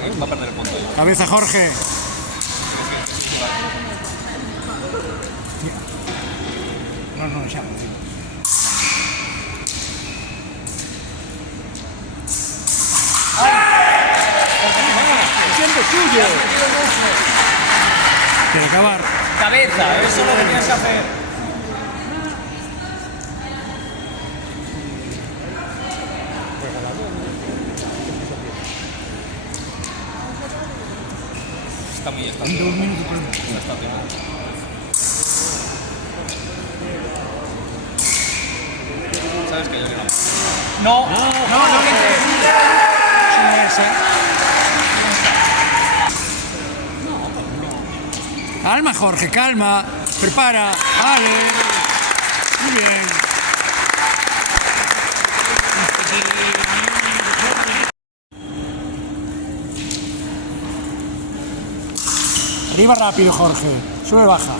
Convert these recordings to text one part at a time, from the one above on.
Va a perder el punto. Cabeza, Jorge. No, ya. ¡Siempre suyo! Tiene que acabar. Cabeza, eso es lo que tienes que hacer. Está muy está. 2 minutos. Está bien. ¿Sabes que yo que no? No, no, Calma, Jorge, calma. Prepara. Vale. Muy bien. Arriba rápido, Jorge. Sube, baja.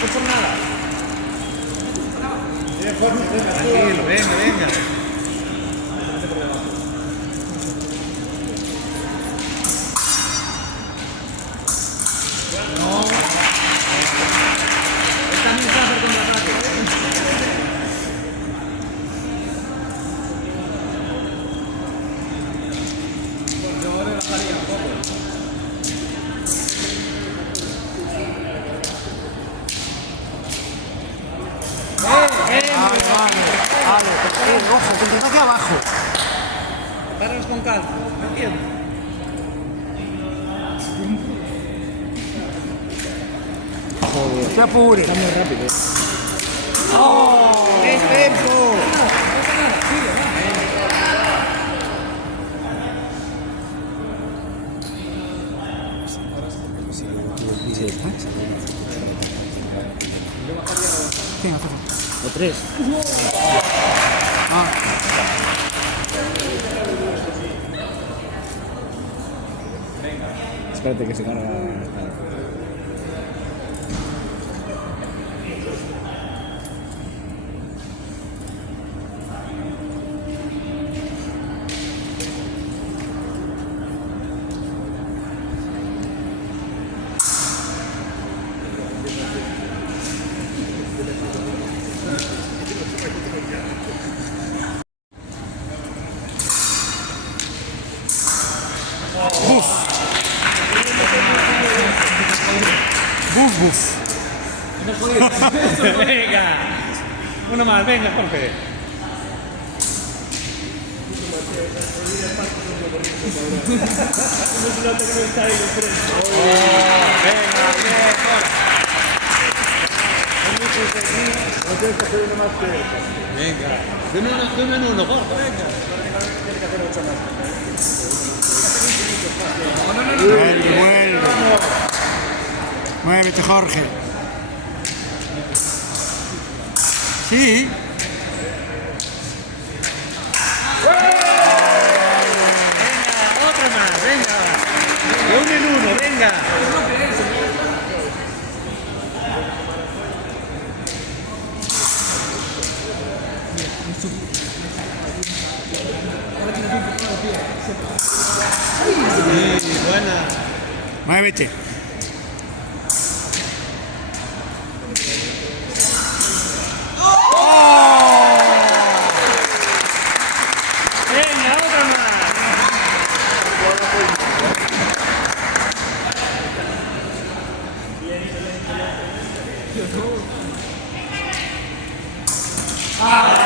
no por nada. Tranquilo, venga. No. Esta misma va a hacer contraataque. Yo ahora la salida un poco. Vale, ojo, contraataque abajo. Páralos con calma, ¿me entiendes? Joder, te apures. Está muy rápido. ¡Oh! ¡Es tiempo! Venga, O 3. Espérate que se carga la espada. Buf. Venga. Uno más, venga, Jorge. Venga. De uno en uno, Jorge, venga. Vuelve. Muévete, Jorge. Sí. Venga, otra más, venga. De uno en uno, venga. Sí, buena. Muévete. Venga, otra más. Ah.